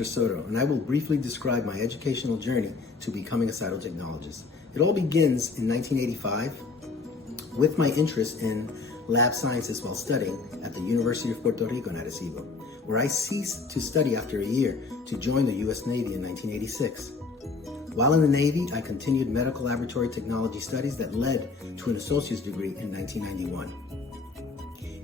Hector Soto, and I will briefly describe my educational journey to becoming a cytotechnologist. It all begins in 1985 with my interest in lab sciences while studying at the University of Puerto Rico in Arecibo, where I ceased to study after a year to join the U.S. Navy in 1986. While in the Navy, I continued medical laboratory technology studies that led to an associate's degree in 1991.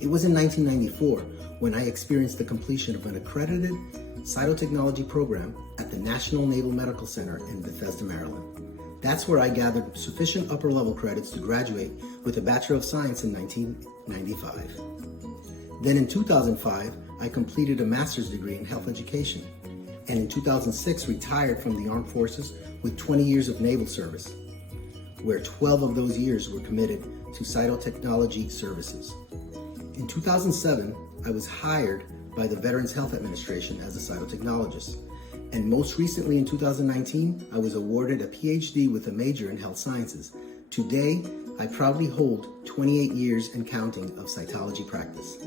It was in 1994 when I experienced the completion of an accredited cytotechnology program at the National Naval Medical Center in Bethesda, Maryland. That's where I gathered sufficient upper-level credits to graduate with a Bachelor of Science in 1995. Then in 2005, I completed a master's degree in health education, and in 2006 retired from the armed forces with 20 years of naval service, where 12 of those years were committed to cytotechnology services. In 2007, I was hired by the Veterans Health Administration as a cytotechnologist. And most recently in 2019, I was awarded a PhD with a major in health sciences. Today, I proudly hold 28 years and counting of cytology practice.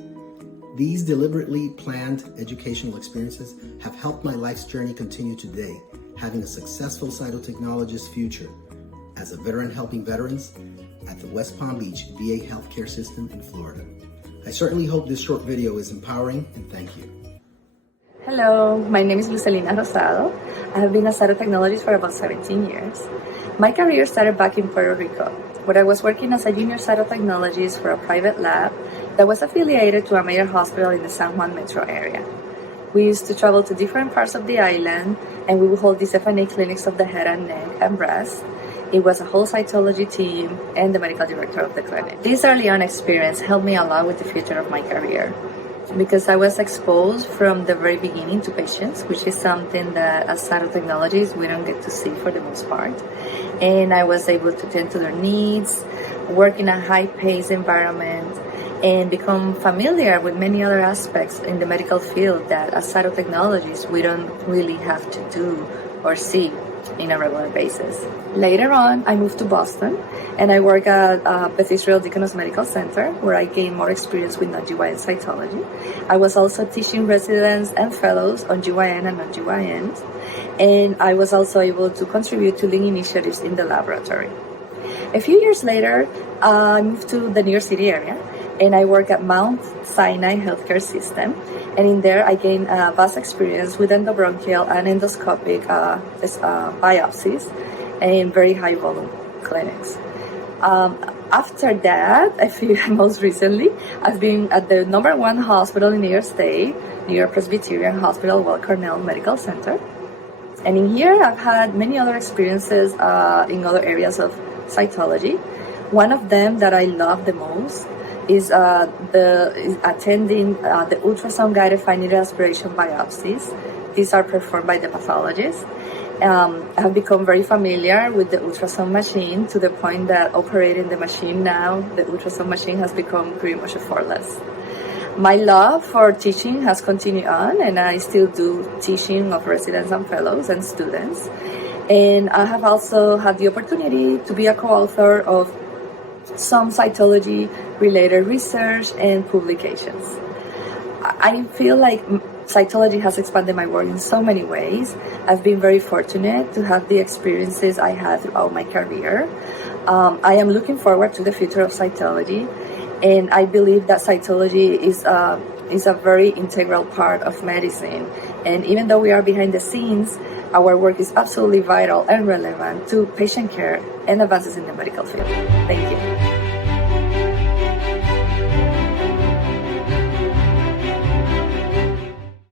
These deliberately planned educational experiences have helped my life's journey continue today, having a successful cytotechnologist future as a veteran helping veterans at the West Palm Beach VA healthcare system in Florida. I certainly hope this short video is empowering, and thank you. Hello, my name is Lucelina Rosado. I have been a cytotechnologist for about 17 years. My career started back in Puerto Rico, where I was working as a junior cytotechnologist for a private lab that was affiliated to a major hospital in the San Juan metro area. We used to travel to different parts of the island, and we would hold these FNA clinics of the head and neck and breast. It was a whole cytology team and the medical director of the clinic. This early on experience helped me a lot with the future of my career, because I was exposed from the very beginning to patients, which is something that as cytotechnologists we don't get to see for the most part. And I was able to tend to their needs, work in a high-paced environment, and become familiar with many other aspects in the medical field that as cytotechnologists we don't really have to do or see in a regular basis. Later on, I moved to Boston, and I work at Beth Israel Deaconess Medical Center, where I gained more experience with non-GYN cytology. I was also teaching residents and fellows on GYN and non-GYNs, and I was also able to contribute to lean initiatives in the laboratory. A few years later, I moved to the New York City area, and I work at Mount Sinai Healthcare System. And in there, I gained vast experience with endobronchial and endoscopic biopsies in very high volume clinics. After that, most recently, I've been at the #1 hospital in New York State, New York Presbyterian Hospital, Weill Cornell Medical Center. And in here, I've had many other experiences in other areas of cytology. One of them that I love the most is attending the ultrasound-guided fine needle aspiration biopsies. These are performed by the pathologist. I have become very familiar with the ultrasound machine to the point that operating the machine now, the ultrasound machine has become pretty much effortless. My love for teaching has continued on, and I still do teaching of residents and fellows and students. And I have also had the opportunity to be a co-author of some cytology-related research and publications. I feel like cytology has expanded my work in so many ways. I've been very fortunate to have the experiences I had throughout my career. I am looking forward to the future of cytology, and I believe that cytology is a very integral part of medicine. And even though we are behind the scenes, our work is absolutely vital and relevant to patient care and advances in the medical field. Thank you.